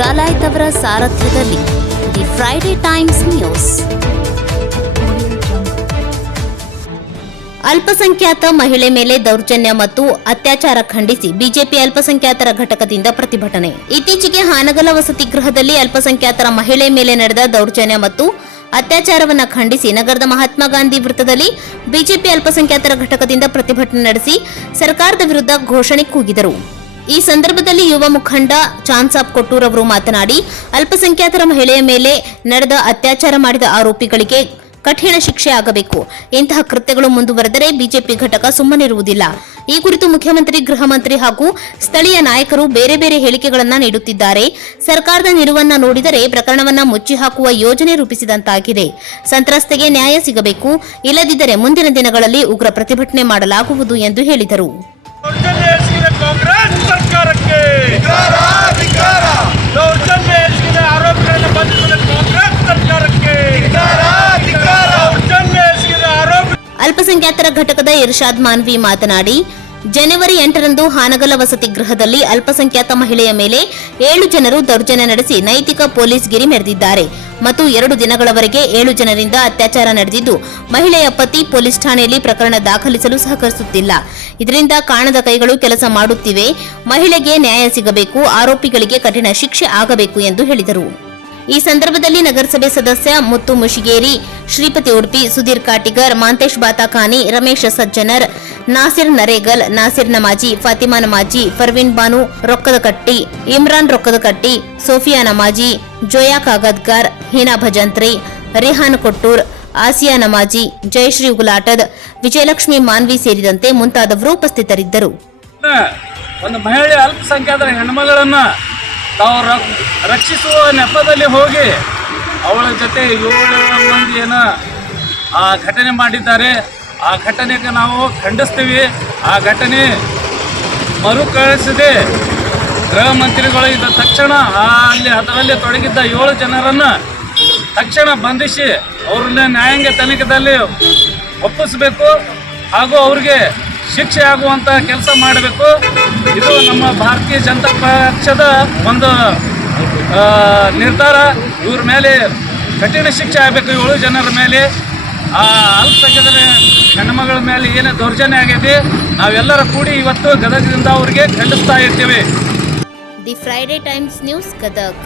ಡಾಲಾಯ್ತ್ ಅವರ ಸಾರಥ್ಯದಲ್ಲಿ the Friday times news. ಅಲ್ಪಸಂಖ್ಯಾತ ಮಹಿಳೆ ಮೇಲೆ ದೌರ್ಜನ್ಯ ಮತ್ತು ಅತ್ಯಾಚಾರ ಖಂಡಿಸಿ ಬಿಜೆಪಿ ಅಲ್ಪಸಂಖ್ಯಾತರ ಘಟಕದಿಂದ ಪ್ರತಿಭಟನೆ. ಇತ್ತೀಚೆಗೆ ಹಾನಗಲ ವಸತಿ ಗೃಹದಲ್ಲಿ ಅಲ್ಪಸಂಖ್ಯಾತರ ಮಹಿಳೆ ಮೇಲೆ ನಡೆದ ದೌರ್ಜನ್ಯ ಮತ್ತು ಅತ್ಯಾಚಾರವನ್ನು ಖಂಡಿಸಿ ನಗರದ ಮಹಾತ್ಮ ಗಾಂಧಿ ವೃತ್ತದಲ್ಲಿ ಬಿಜೆಪಿ ಅಲ್ಪಸಂಖ್ಯಾತರ ಘಟಕದಿಂದ ಪ್ರತಿಭಟನೆ ನಡೆಸಿ ಸರ್ಕಾರದ ವಿರುದ್ಧ ಘೋಷಣೆ ಕೂಗಿದರು. ಈ ಸಂದರ್ಭದಲ್ಲಿ ಯುವ ಮುಖಂಡ ಚಾಂದ್ಸಾಬ್ ಕೊಟ್ಟೂರ್ ಅವರು ಮಾತನಾಡಿ, ಅಲ್ಪಸಂಖ್ಯಾತರ ಮಹಿಳೆಯ ಮೇಲೆ ನಡೆದ ಅತ್ಯಾಚಾರ ಮಾಡಿದ ಆರೋಪಿಗಳಿಗೆ ಕಠಿಣ ಶಿಕ್ಷೆ ಆಗಬೇಕು. ಇಂತಹ ಕೃತ್ಯಗಳು ಮುಂದುವರೆದರೆ ಬಿಜೆಪಿ ಘಟಕ ಸುಮ್ಮನಿರುವುದಿಲ್ಲ. ಈ ಕುರಿತು ಮುಖ್ಯಮಂತ್ರಿ, ಗೃಹ ಮಂತ್ರಿ ಹಾಗೂ ಸ್ಥಳೀಯ ನಾಯಕರು ಬೇರೆ ಬೇರೆ ಹೇಳಿಕೆಗಳನ್ನು ನೀಡುತ್ತಿದ್ದಾರೆ. ಸರ್ಕಾರದ ನಿಲುವನ್ನ ನೋಡಿದರೆ ಪ್ರಕರಣವನ್ನ ಮುಚ್ಚಿ ಹಾಕುವ ಯೋಜನೆ ರೂಪಿಸಿದಂತಾಗಿದೆ. ಸಂತ್ರಸ್ತೆಗೆ ನ್ಯಾಯ ಸಿಗಬೇಕು, ಇಲ್ಲದಿದ್ದರೆ ಮುಂದಿನ ದಿನಗಳಲ್ಲಿ ಉಗ್ರ ಪ್ರತಿಭಟನೆ ಮಾಡಲಾಗುವುದು ಎಂದು ಹೇಳಿದರು. ಅಲ್ಪಸಂಖ್ಯಾತರ ಘಟಕದ ಇರ್ಷಾದ್ ಮಾನ್ವಿ ಮಾತನಾಡಿ, ಜನವರಿ 8ರಂದು ಹಾನಗಲ ವಸತಿ ಗೃಹದಲ್ಲಿ ಅಲ್ಪಸಂಖ್ಯಾತ ಮಹಿಳೆಯ ಮೇಲೆ 7 ಜನರು ದೌರ್ಜನ್ಯ ನಡೆಸಿ ನೈತಿಕ ಪೊಲೀಸ್ ಗಿರಿ ಮೆರೆದಿದ್ದಾರೆ ಮತ್ತು 2 ದಿನಗಳವರೆಗೆ 7 ಜನರಿಂದ ಅತ್ಯಾಚಾರ ನಡೆದಿದ್ದು, ಮಹಿಳೆಯ ಪತಿ ಪೊಲೀಸ್ ಠಾಣೆಯಲ್ಲಿ ಪ್ರಕರಣ ದಾಖಲಿಸಲು ಸಹಕರಿಸುತ್ತಿಲ್ಲ. ಇದರಿಂದ ಕಾಣದ ಕೈಗಳು ಕೆಲಸ ಮಾಡುತ್ತಿವೆ. ಮಹಿಳೆಗೆ ನ್ಯಾಯ ಸಿಗಬೇಕು, ಆರೋಪಿಗಳಿಗೆ ಕಠಿಣ ಶಿಕ್ಷೆ ಆಗಬೇಕು ಎಂದು ಹೇಳಿದರು. ಈ ಸಂದರ್ಭದಲ್ಲಿ ನಗರಸಭೆ ಸದಸ್ಯ ಮುತ್ತು ಮುಶಿಗೇರಿ, ಶ್ರೀಪತಿ ಉಡುಪಿ, ಸುಧೀರ್ ಕಾಟಿಗರ್, ಮಾಂತೇಶ್ ಬಾತಾಖಾನಿ, ರಮೇಶ್ ಸಜ್ಜನರ್, ನಾಸಿರ್ ನರೇಗಲ್, ನಾಸಿರ್ ನಮಾಜಿ, ಫಾತಿಮಾ ನಮಾಜಿ, ಫರ್ವಿನ್ ಬಾನು ರೊಕ್ಕದಕಟ್ಟಿ, ಇಮ್ರಾನ್ ರೊಕ್ಕದಕಟ್ಟಿ, ಸೋಫಿಯಾ ನಮಾಜಿ, ಜೋಯಾ ಕಾಗದ್ಕರ್, ಹೀನಾ ಭಜಂತ್ರಿ, ರಿಹಾನ್ ಕೊಟ್ಟೂರ್, ಆಸಿಯಾ ನಮಾಜಿ, ಜಯಶ್ರೀ ಉಗುಲಾಟದ್, ವಿಜಯಲಕ್ಷ್ಮಿ ಮಾನ್ವಿ ಸೇರಿದಂತೆ ಮುಂತಾದವರು ಉಪಸ್ಥಿತರಿದ್ದರು. ಒಂದು ಮಹಿಳೆ ಅಲ್ಪಸಂಖ್ಯಾತರ ಹೆಣ್ಮಗಳನ್ನ ತಾವು ರಕ್ಷಿಸುವ ನೆಪದಲ್ಲಿ ಹೋಗಿ ಅವಳ ಜೊತೆ 7 ಮಂದಿಯನ್ನು ಆ ಘಟನೆ ಮಾಡಿದ್ದಾರೆ. ಆ ಘಟನೆಗೆ ನಾವು ಖಂಡಿಸ್ತೀವಿ. ಆ ಘಟನೆ ಮರುಕಳಿಸದೆ ಗೃಹ ಮಂತ್ರಿಗಳು ಇದ್ದ ತಕ್ಷಣ ಅದರಲ್ಲಿ ತೊಡಗಿದ್ದ 7 ಜನರನ್ನು ತಕ್ಷಣ ಬಂಧಿಸಿ ಅವ್ರನ್ನ ನ್ಯಾಯಾಂಗ ತನಿಖೆಯಲ್ಲಿ ಒಪ್ಪಿಸಬೇಕು ಹಾಗೂ ಅವ್ರಿಗೆ ಶಿಕ್ಷೆ ಆಗುವಂಥ ಕೆಲಸ ಮಾಡಬೇಕು. ಇದು ನಮ್ಮ ಭಾರತೀಯ ಜನತಾ ಪಕ್ಷದ ಒಂದು ನಿರ್ಧಾರ. ಇವ್ರ ಮೇಲೆ ಕಠಿಣ ಶಿಕ್ಷೆ ಆಗಬೇಕು. 7 ಜನರ ಮೇಲೆ, ಆ ಅಲ್ಪಸಂಖ್ಯಾತರ ಹೆಣ್ಣುಮಗಳ ಮೇಲೆ ಏನೇ ದೌರ್ಜನ್ಯ ಆಗಿದೆ, ನಾವೆಲ್ಲರ ಕೂಡಿ ಇವತ್ತು ಗದಗದಿಂದ ಅವರಿಗೆ ಖಂಡಿಸ್ತಾ ಇರ್ತೀವಿ. The Friday times news, Gadag.